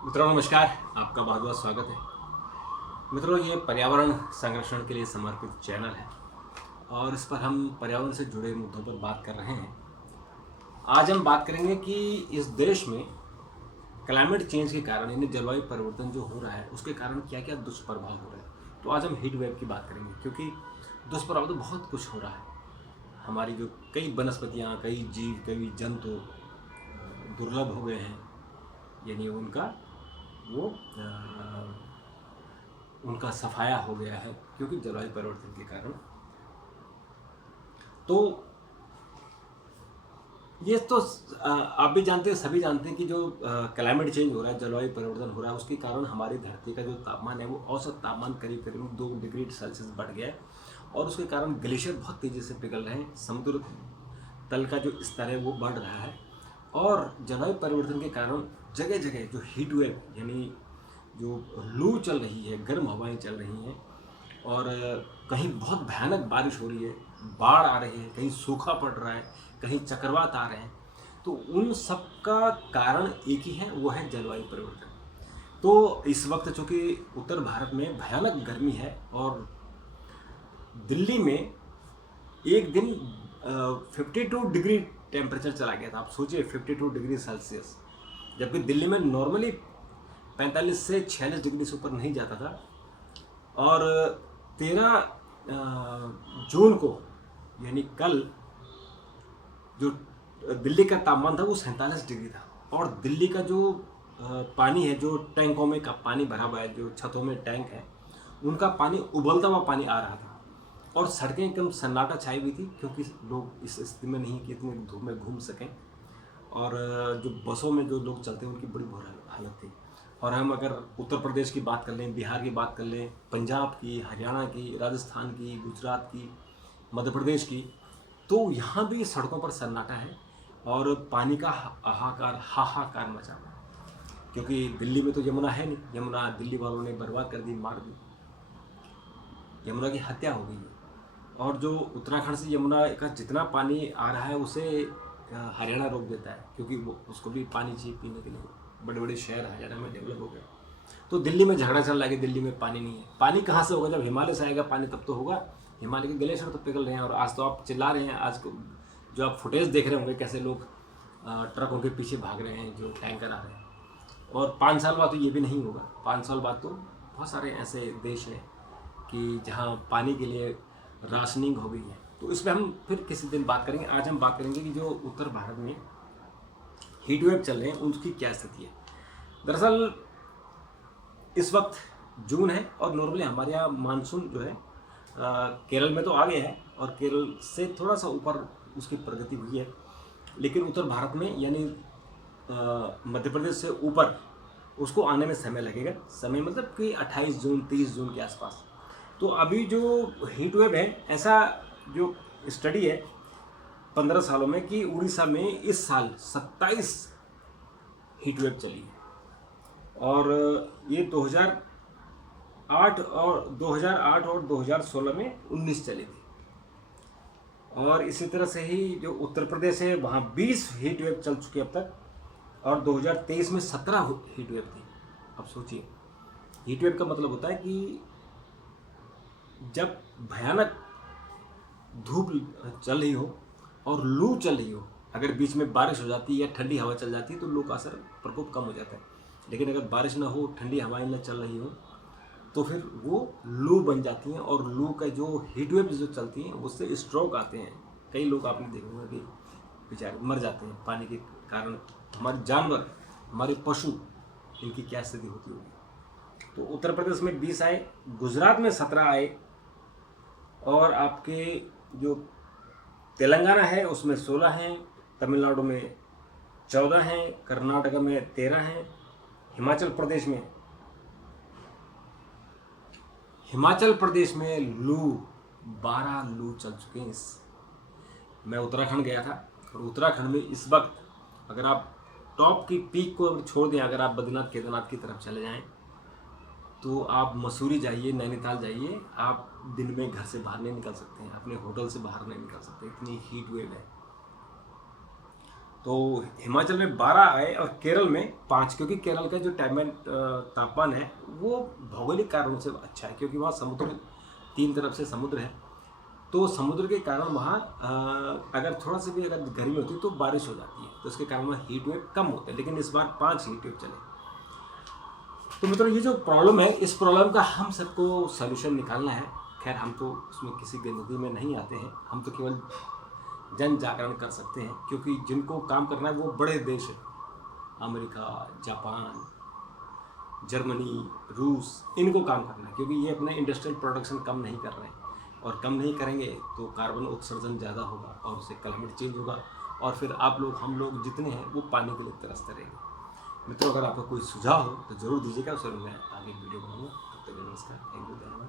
मित्रों नमस्कार। आपका बहुत बहुत स्वागत है। मित्रों, ये पर्यावरण संरक्षण के लिए समर्पित चैनल है और इस पर हम पर्यावरण से जुड़े मुद्दों पर बात कर रहे हैं। आज हम बात करेंगे कि इस देश में क्लाइमेट चेंज के कारण यानी जलवायु परिवर्तन जो हो रहा है उसके कारण क्या क्या दुष्प्रभाव हो रहे हैं। तो आज हम हीट वेव की बात करेंगे क्योंकि दुष्प्रभाव तो बहुत कुछ हो रहा है। हमारी जो कई वनस्पतियाँ, कई जीव, कई जंतु दुर्लभ हो गए हैं, यानी उनका सफाया हो गया है क्योंकि जलवायु परिवर्तन के कारण। तो ये तो आप भी जानते हैं, सभी जानते हैं कि जो क्लाइमेट चेंज हो रहा है, जलवायु परिवर्तन हो रहा है, उसके कारण हमारी धरती का जो तापमान है वो औसत तापमान करीब करीब 2 डिग्री सेल्सियस बढ़ गया है और उसके कारण ग्लेशियर बहुत तेज़ी से पिघल रहे हैं। समुद्र तल का जो स्तर है वो बढ़ रहा है और जलवायु परिवर्तन के कारण जगह जगह जो हीट वेव यानी जो लू चल रही है, गर्म हवाएं चल रही हैं और कहीं बहुत भयानक बारिश हो रही है, बाढ़ आ रही है, कहीं सूखा पड़ रहा है, कहीं चक्रवात आ रहे हैं। तो उन सब का कारण एक ही है, वो है जलवायु परिवर्तन। तो इस वक्त चूँकि उत्तर भारत में भयानक गर्मी है और दिल्ली में एक दिन 52 डिग्री टेम्परेचर चला गया था। आप सोचिए 52 डिग्री सेल्सियस, जबकि दिल्ली में नॉर्मली 45 से 46 डिग्री से ऊपर नहीं जाता था। और 13 जून को यानी कल जो दिल्ली का तापमान था वो 47 डिग्री था और दिल्ली का जो पानी है, जो टैंकों में का पानी भरा हुआ है, जो छतों में टैंक है, उनका पानी उबलता हुआ पानी आ रहा था और सड़कें एकदम सन्नाटा छाई हुई थी क्योंकि लोग इस स्थिति में नहीं कि इतनी धूप में घूम सकें। और जो बसों में जो लोग चलते हैं उनकी बड़ी बुरी हालत थी। और हम अगर उत्तर प्रदेश की बात कर लें, बिहार की बात कर लें, पंजाब की, हरियाणा की, राजस्थान की, गुजरात की, मध्य प्रदेश की, तो यहाँ भी सड़कों पर सन्नाटा है और पानी का हाहाकार मचा हुआ है क्योंकि दिल्ली में तो यमुना है नहीं। यमुना दिल्ली वालों ने बर्बाद कर दी, मार दी, यमुना की हत्या हो गई है। और जो उत्तराखंड से यमुना का जितना पानी आ रहा है उसे हरियाणा रोक देता है क्योंकि वो उसको भी पानी चाहिए पीने के लिए। बड़े बड़े शहर हरियाणा में डेवलप हो गए। तो दिल्ली में झगड़ा चल रहा है कि दिल्ली में पानी नहीं है। पानी कहाँ से होगा? जब हिमालय से आएगा पानी तब तो होगा। हिमालय के ग्लेशियर तो पिघल रहे हैं और आज तो आप चिल्ला रहे हैं। आज को जो आप फुटेज देख रहे होंगे कैसे लोग ट्रकों के पीछे भाग रहे हैं, जो टैंकर आ रहे हैं। और 5 साल बाद तो ये भी नहीं होगा। 5 साल बाद तो बहुत सारे ऐसे देश हैं कि जहाँ पानी के लिए राशनिंग हो गई है। तो इस पर हम फिर किसी दिन बात करेंगे। आज हम बात करेंगे कि जो उत्तर भारत में हीट वेव चल रहे हैं उनकी क्या स्थिति है। दरअसल इस वक्त जून है और नॉर्मली हमारे यहाँ मानसून जो है केरल में तो आ गया है और केरल से थोड़ा सा ऊपर उसकी प्रगति हुई है, लेकिन उत्तर भारत में यानी मध्य प्रदेश से ऊपर उसको आने में समय लगेगा। समय मतलब कि 28 जून 30 जून के आसपास। तो अभी जो हीट वेव है, ऐसा जो स्टडी है 15 सालों में कि उड़ीसा में इस साल 27 हीट वेव चली है और ये 2008 और 2016 में 19 चली थी। और इसी तरह से ही जो उत्तर प्रदेश है वहाँ 20 हीट वेव चल चुकी अब तक और 2023 में 17 हीट वेव थी। अब सोचिए, हीट वेव का मतलब होता है कि जब भयानक धूप चल रही हो और लू चल रही हो, अगर बीच में बारिश हो जाती है या ठंडी हवा चल जाती है तो लू का असर प्रकोप कम हो जाता है। लेकिन अगर बारिश ना हो, ठंडी हवाएं न चल रही हो तो फिर वो लू बन जाती हैं और लू का जो हीट वेव जो चलती हैं उससे स्ट्रोक आते हैं। कई लोग आपने देखा होगा कि बेचारे मर जाते हैं पानी के कारण। हमारे जानवर, हमारे पशु, इनकी क्या स्थिति होती होगी। तो उत्तर प्रदेश में 20 आए, गुजरात में 17 आए और आपके जो तेलंगाना है उसमें 16 हैं, तमिलनाडु में 14 हैं, कर्नाटक में 13 हैं, हिमाचल प्रदेश में 12 लू चल चुके हैं। मैं उत्तराखंड गया था और उत्तराखंड में इस वक्त अगर आप टॉप की पीक को अगर छोड़ दें, अगर आप बद्रीनाथ केदारनाथ की तरफ चले जाएं तो आप मसूरी जाइए, नैनीताल जाइए, आप दिन में घर से बाहर नहीं निकल सकते हैं, अपने होटल से बाहर नहीं निकल सकते, इतनी हीट वेव है। तो हिमाचल में 12 आए और केरल में 5, क्योंकि केरल का जो तापमान है वो भौगोलिक कारणों से अच्छा है, क्योंकि वहाँ समुद्र, 3 तरफ से समुद्र है। तो समुद्र के कारण वहाँ अगर थोड़ा सा भी अगर गर्मी होती है तो बारिश हो जाती है, तो उसके कारण वहाँ हीट वेव कम होते हैं। लेकिन इस बार 5 हीट वेव चले। तो मित्रों, ये जो प्रॉब्लम है, इस प्रॉब्लम का हम सबको सलूशन निकालना है। खैर, हम तो उसमें किसी गलती में नहीं आते हैं, हम तो केवल जन जागरण कर सकते हैं, क्योंकि जिनको काम करना है वो बड़े देश हैं, अमेरिका, जापान, जर्मनी, रूस, इनको काम करना है, क्योंकि ये अपने इंडस्ट्रियल प्रोडक्शन कम नहीं कर रहे हैं, और कम नहीं करेंगे तो कार्बन उत्सर्जन ज़्यादा होगा और उससे क्लाइमेट चेंज होगा, और फिर आप लोग, हम लोग जितने हैं वो पानी के लिए तरसते रहेंगे। मित्रों, अगर आपका कोई सुझाव हो तो ज़रूर दीजिएगा, उसे मैं आगे वीडियो बनाऊँगा। तब तक नमस्कार, थैंक यू, धन्यवाद।